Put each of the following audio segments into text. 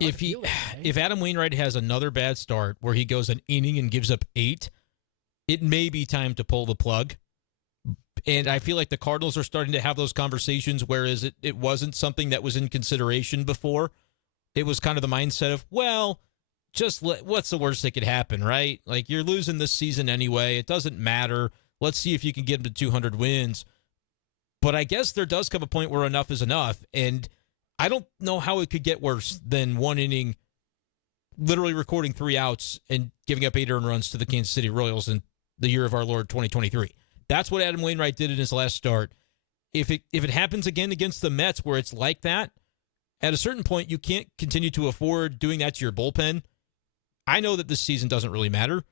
If Adam Wainwright has another bad start where he goes an inning and gives up 8, it may be time to pull the plug. And I feel like the Cardinals are starting to have those conversations, whereas it wasn't something that was in consideration before. It was kind of the mindset of, well, what's the worst that could happen, right? Like, you're losing this season anyway. It doesn't matter. Let's see if you can get him to 200 wins. But I guess there does come a point where enough is enough. And I don't know how it could get worse than one inning, literally recording 3 outs and giving up 8 earned runs to the Kansas City Royals in the year of our Lord 2023. That's what Adam Wainwright did in his last start. If it happens again against the Mets where it's like that, at a certain point you can't continue to afford doing that to your bullpen. I know that this season doesn't really matter,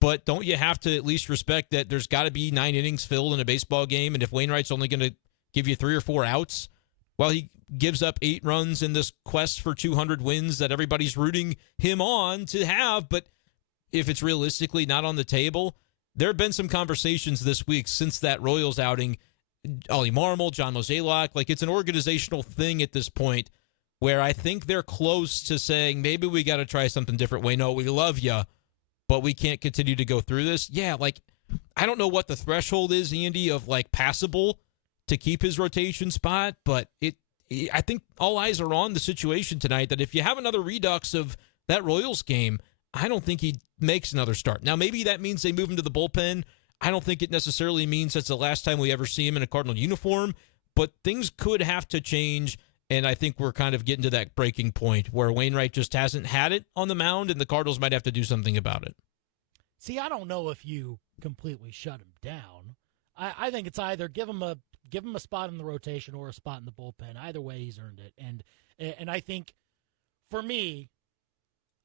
but don't you have to at least respect that there's got to be 9 innings filled in a baseball game, and if Wainwright's only going to give you 3 or 4 outs while he gives up 8 runs in this quest for 200 wins that everybody's rooting him on to have, but if it's realistically not on the table, there have been some conversations this week since that Royals outing, Ollie Marmol, John Mozeliak, like it's an organizational thing at this point where I think they're close to saying maybe we got to try something different. Wayno, we love you, but we can't continue to go through this. Yeah, like I don't know what the threshold is, Andy, of like passable to keep his rotation spot, but I think all eyes are on the situation tonight that if you have another redux of that Royals game, I don't think he makes another start. Now, maybe that means they move him to the bullpen. I don't think it necessarily means that's the last time we ever see him in a Cardinal uniform, but things could have to change, and I think we're kind of getting to that breaking point where Wainwright just hasn't had it on the mound, and the Cardinals might have to do something about it. See, I don't know if you completely shut him down. I think it's either give him a spot in the rotation or a spot in the bullpen. Either way, he's earned it. And I think, for me,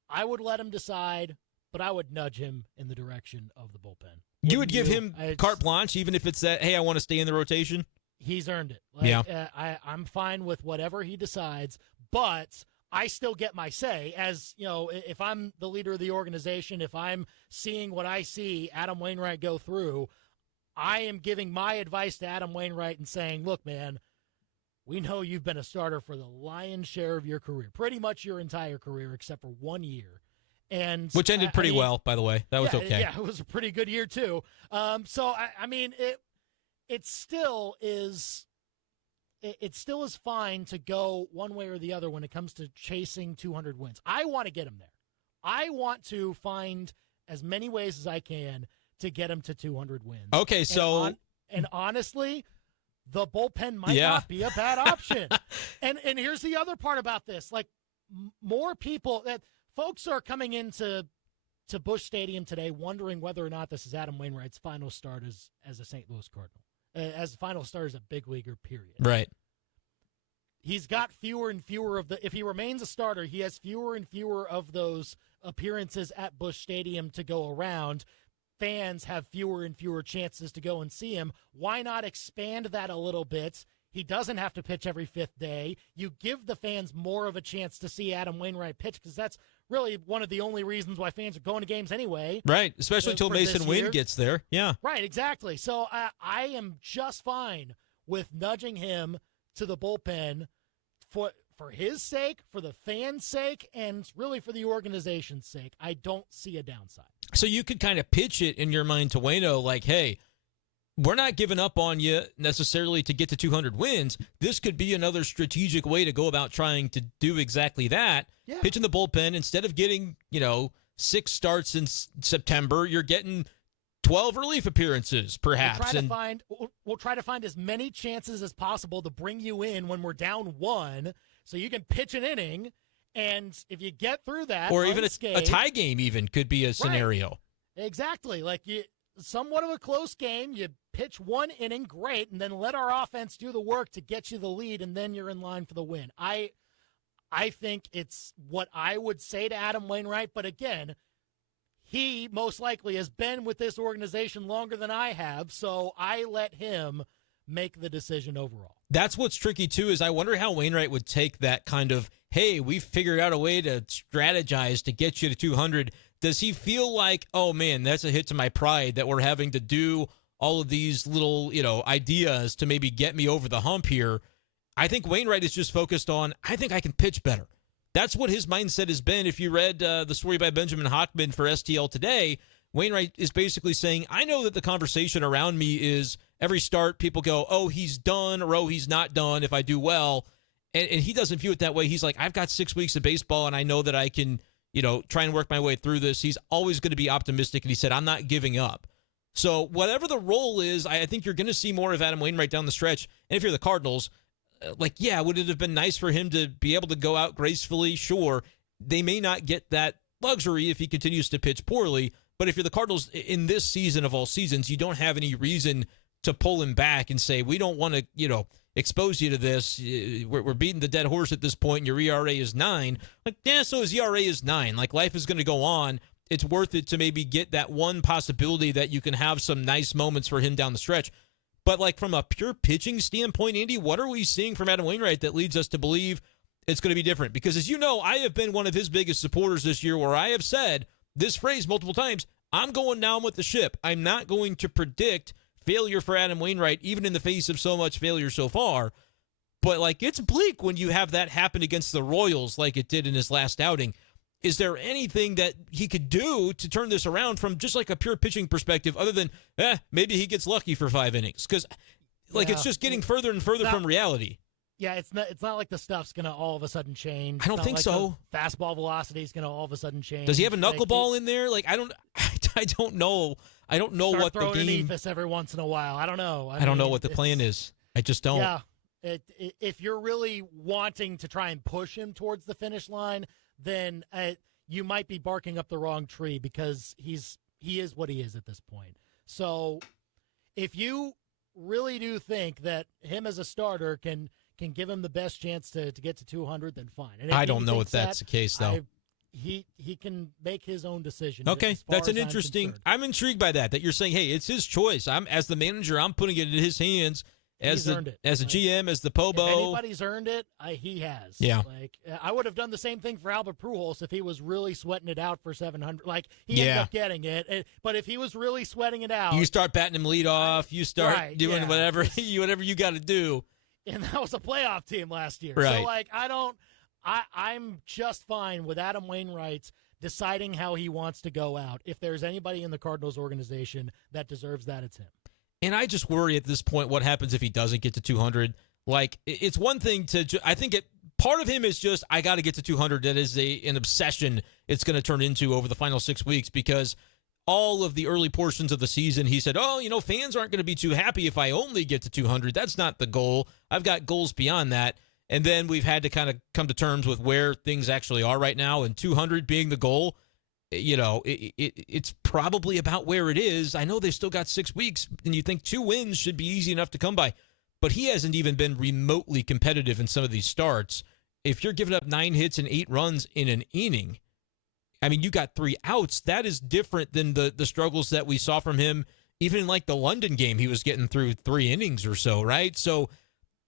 I would let him decide, but I would nudge him in the direction of the bullpen. You would give him carte blanche, even if it's that, hey, I want to stay in the rotation? He's earned it. I'm fine with whatever he decides, but I still get my say. As, you know, if I'm the leader of the organization, if I'm seeing what I see Adam Wainwright go through, I am giving my advice to Adam Wainwright and saying, look, man, we know you've been a starter for the lion's share of your career, pretty much your entire career except for 1 year. Which ended pretty well, by the way. That was okay. Yeah, it was a pretty good year, too. It still is fine to go one way or the other when it comes to chasing 200 wins. I want to get him there. I want to find as many ways as I can to get him to 200 wins. Okay, so... And honestly, the bullpen might not be a bad option. And here's the other part about this. Like, more people... Folks are coming into Busch Stadium today wondering whether or not this is Adam Wainwright's final start as a St. Louis Cardinal, as the final start as a big leaguer, period. Right. He's got fewer and fewer if he remains a starter, he has fewer and fewer of those appearances at Busch Stadium to go around. Fans have fewer and fewer chances to go and see him. Why not expand that a little bit? He doesn't have to pitch every 5th day. You give the fans more of a chance to see Adam Wainwright pitch because that's really one of the only reasons why fans are going to games anyway. Right, especially until Mason Wynn gets there. Yeah. Right, exactly. So I am just fine with nudging him to the bullpen for his sake, for the fans' sake, and really for the organization's sake. I don't see a downside. So you could kind of pitch it in your mind to Wayno like, hey, we're not giving up on you necessarily to get to 200 wins. This could be another strategic way to go about trying to do exactly that. Yeah. Pitch in the bullpen. Instead of getting, 6 starts in September, you're getting 12 relief appearances, perhaps. We'll try to find as many chances as possible to bring you in when we're down 1 so you can pitch an inning. And if you get through that, or even a tie game even could be a scenario. Right. Exactly. Like somewhat of a close game, you pitch 1 inning, great, and then let our offense do the work to get you the lead, and then you're in line for the win. I think it's what I would say to Adam Wainwright, but again, he most likely has been with this organization longer than I have, so I let him make the decision overall. That's what's tricky, too, is I wonder how Wainwright would take that kind of, hey, we've figured out a way to strategize to get you to 200. Does he feel like, oh, man, that's a hit to my pride that we're having to do all of these little, ideas to maybe get me over the hump here? I think Wainwright is just focused on, I think I can pitch better. That's what his mindset has been. If you read the story by Benjamin Hockman for STL today, Wainwright is basically saying, I know that the conversation around me is every start people go, oh, he's done, or oh, he's not done if I do well. And he doesn't view it that way. He's like, I've got 6 weeks of baseball, and I know that I can, try and work my way through this. He's always going to be optimistic, and he said, I'm not giving up. So whatever the role is, I think you're going to see more of Adam Wainwright down the stretch. And if you're the Cardinals, would it have been nice for him to be able to go out gracefully? Sure. They may not get that luxury if he continues to pitch poorly. But if you're the Cardinals in this season of all seasons, you don't have any reason to pull him back and say, we don't want to, expose you to this. We're beating the dead horse at this point, and your ERA is 9. So his ERA is 9. Life is going to go on. It's worth it to maybe get that one possibility that you can have some nice moments for him down the stretch. But from a pure pitching standpoint, Andy, what are we seeing from Adam Wainwright that leads us to believe it's going to be different? Because as you know, I have been one of his biggest supporters this year where I have said this phrase multiple times, I'm going down with the ship. I'm not going to predict failure for Adam Wainwright, even in the face of so much failure so far. But, it's bleak when you have that happen against the Royals like it did in his last outing. Is there anything that he could do to turn this around from just a pure pitching perspective other than, maybe he gets lucky for 5 innings? Because, it's just getting further and further from reality. Yeah, it's not like the stuff's going to all of a sudden change. I don't think so. Fastball velocity is going to all of a sudden change. Does he have a knuckleball in there? I don't know. I don't know what the game. Start throwing an ephus every once in a while. I don't know. I don't know what the plan is. I just don't. Yeah. If you're really wanting to try and push him towards the finish line, then you might be barking up the wrong tree because he is what he is at this point. So if you really do think that him as a starter can give him the best chance to get to 200, then fine. And I don't know if that's the case, though. He can make his own decision. Okay, that's an interesting. I'm intrigued by that you're saying, hey, it's his choice. As the manager, I'm putting it in his hands. As a GM, as the Pobo. If anybody's earned it, he has. Yeah. I would have done the same thing for Albert Pujols if he was really sweating it out for 700. He ended up getting it. But if he was really sweating it out. You start batting him lead off. You start doing whatever you got to do. And that was a playoff team last year. Right. So, I'm just fine with Adam Wainwright deciding how he wants to go out. If there's anybody in the Cardinals organization that deserves that, it's him. And I just worry at this point what happens if he doesn't get to 200. It's one thing I think part of him is just, I got to get to 200. That is an obsession it's going to turn into over the final 6 weeks, because all of the early portions of the season, he said, fans aren't going to be too happy if I only get to 200. That's not the goal. I've got goals beyond that. And then we've had to kind of come to terms with where things actually are right now, and 200 being the goal. It's probably about where it is. I know they've still got 6 weeks, and you think 2 wins should be easy enough to come by. But he hasn't even been remotely competitive in some of these starts. If you're giving up 9 hits and 8 runs in an inning, you got 3 outs. That is different than the struggles that we saw from him. Even in the London game, he was getting through 3 innings or so, right? So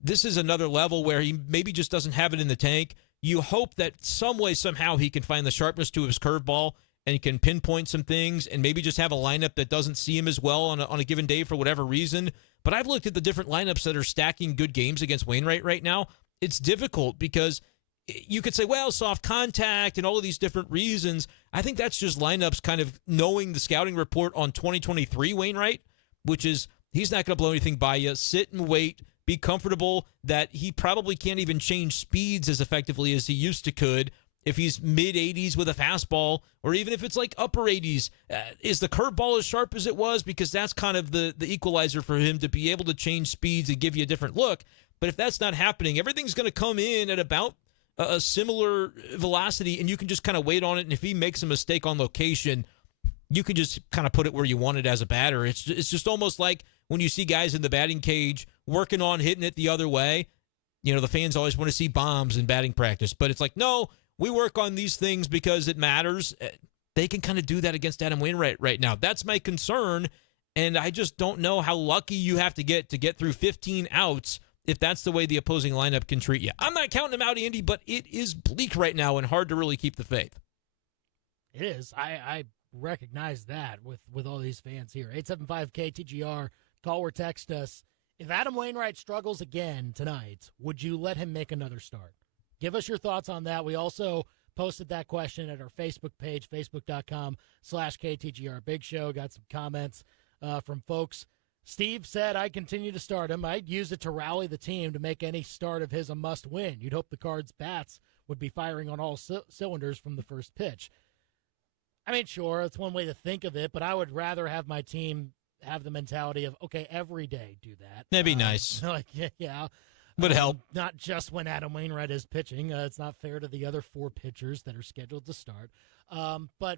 this is another level where he maybe just doesn't have it in the tank. You hope that some way, somehow, he can find the sharpness to his curveball and can pinpoint some things and maybe just have a lineup that doesn't see him as well on a given day for whatever reason. But I've looked at the different lineups that are stacking good games against Wainwright right now. It's difficult because you could say, well, soft contact and all of these different reasons. I think that's just lineups kind of knowing the scouting report on 2023 Wainwright, which is he's not going to blow anything by you. Sit and wait. Be comfortable that he probably can't even change speeds as effectively as he used to could. If he's mid-80s with a fastball, or even if it's upper 80s, is the curveball as sharp as it was? Because that's kind of the equalizer for him to be able to change speeds and give you a different look. But if that's not happening, everything's going to come in at about a similar velocity, and you can just kind of wait on it. And if he makes a mistake on location, you can just kind of put it where you want it as a batter. It's just almost like when you see guys in the batting cage working on hitting it the other way. The fans always want to see bombs in batting practice, but it's no, we work on these things because it matters. They can kind of do that against Adam Wainwright right now. That's my concern, and I just don't know how lucky you have to get through 15 outs if that's the way the opposing lineup can treat you. I'm not counting him out, Andy, but it is bleak right now and hard to really keep the faith. It is. I recognize that with all these fans here. 875-KTGR, call or text us. If Adam Wainwright struggles again tonight, would you let him make another start? give us your thoughts on that. We also posted that question at our Facebook page, facebook.com/KTGR Big Show. Got some comments from folks. Steve said, I continue to start him. I'd use it to rally the team to make any start of his a must-win. You'd hope the Cards' bats would be firing on all cylinders from the first pitch. I mean, sure, it's one way to think of it, but I would rather have my team have the mentality of, okay, every day do that. That'd be nice. Like, yeah. Would help. Not just when Adam Wainwright is pitching. It's not fair to the other 4 pitchers that are scheduled to start. But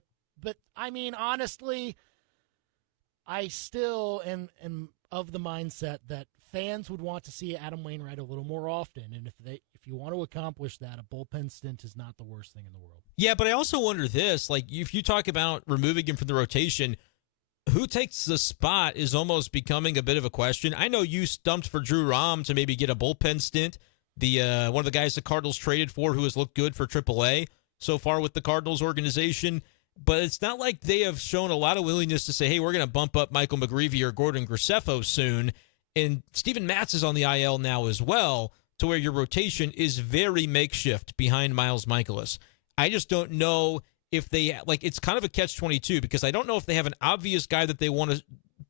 I mean, honestly, I still am of the mindset that fans would want to see Adam Wainwright a little more often, and if you want to accomplish that, a bullpen stint is not the worst thing in the world. Yeah, but I also wonder this, like if you talk about removing him from the rotation, who takes the spot is almost becoming a bit of a question. I know you stumped for Drew Rom to maybe get a bullpen stint. The one of the guys the Cardinals traded for who has looked good for AAA so far with the Cardinals organization. But it's not like they have shown a lot of willingness to say, hey, we're going to bump up Michael McGreevy or Gordon Graceffo soon. And Steven Matz is on the IL now as well, to where your rotation is very makeshift behind Miles Michaelis. I just don't know if they, like, it's kind of a catch-22 because I don't know if they have an obvious guy that they want to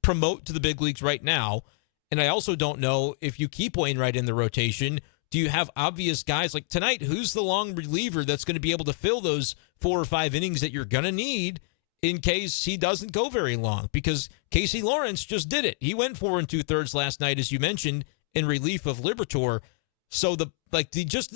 promote to the big leagues right now. And I also don't know if you keep Wainwright in the rotation, do you have obvious guys like tonight? Who's the long reliever that's going to be able to fill those 4 or 5 innings that you're going to need in case he doesn't go very long? Because Casey Lawrence just did it. He went 4 2/3 last night, as you mentioned, in relief of Liberatore. So the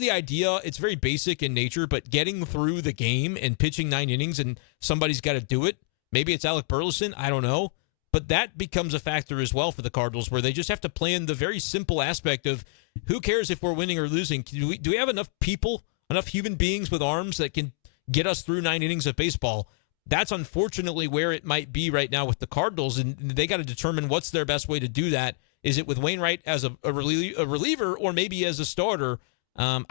idea, it's very basic in nature, but getting through the game and pitching 9 innings and somebody's got to do it. Maybe it's Alec Burleson. I don't know. But that becomes a factor as well for the Cardinals, where they just have to plan the very simple aspect of who cares if we're winning or losing. Do we have enough people, enough human beings with arms that can get us through 9 innings of baseball? That's unfortunately where it might be right now with the Cardinals, and they got to determine what's their best way to do that. Is it with Wainwright as a reliever or maybe as a starter? I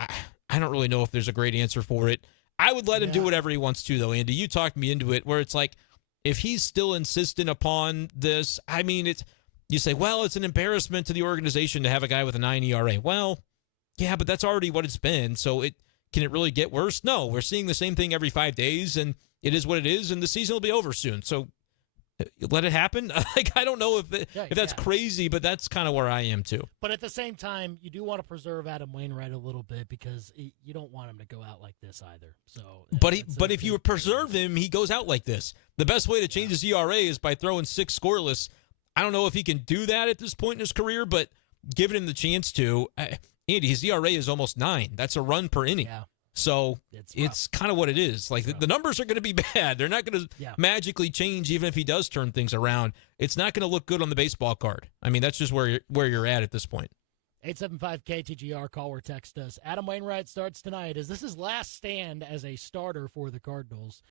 don't really know if there's a great answer for it. I would let him do whatever he wants to, though, Andy. You talked me into it, where it's like, if he's still insistent upon this, I mean, you say, well, it's an embarrassment to the organization to have a guy with a 9 ERA. Well, yeah, but that's already what it's been. So can it really get worse? No, we're seeing the same thing every 5 days, and it is what it is, and the season will be over soon. So let it happen. Like, I don't know if that's crazy, but that's kind of where I am too. But at the same time, you do want to preserve Adam Wainwright a little bit because you don't want him to go out like this either. So, but if you preserve him, he goes out like this. The best way to change his ERA is by throwing 6 scoreless. I don't know if he can do that at this point in his career, but giving him the chance to, Andy, his ERA is almost 9. That's a run per inning. Yeah. So it's kind of what it is. Like the numbers are going to be bad. They're not going to magically change even if he does turn things around. It's not going to look good on the baseball card. I mean, that's just where you're at this point. 875-KTGR, call or text us. Adam Wainwright starts tonight. Is this his last stand as a starter for the Cardinals?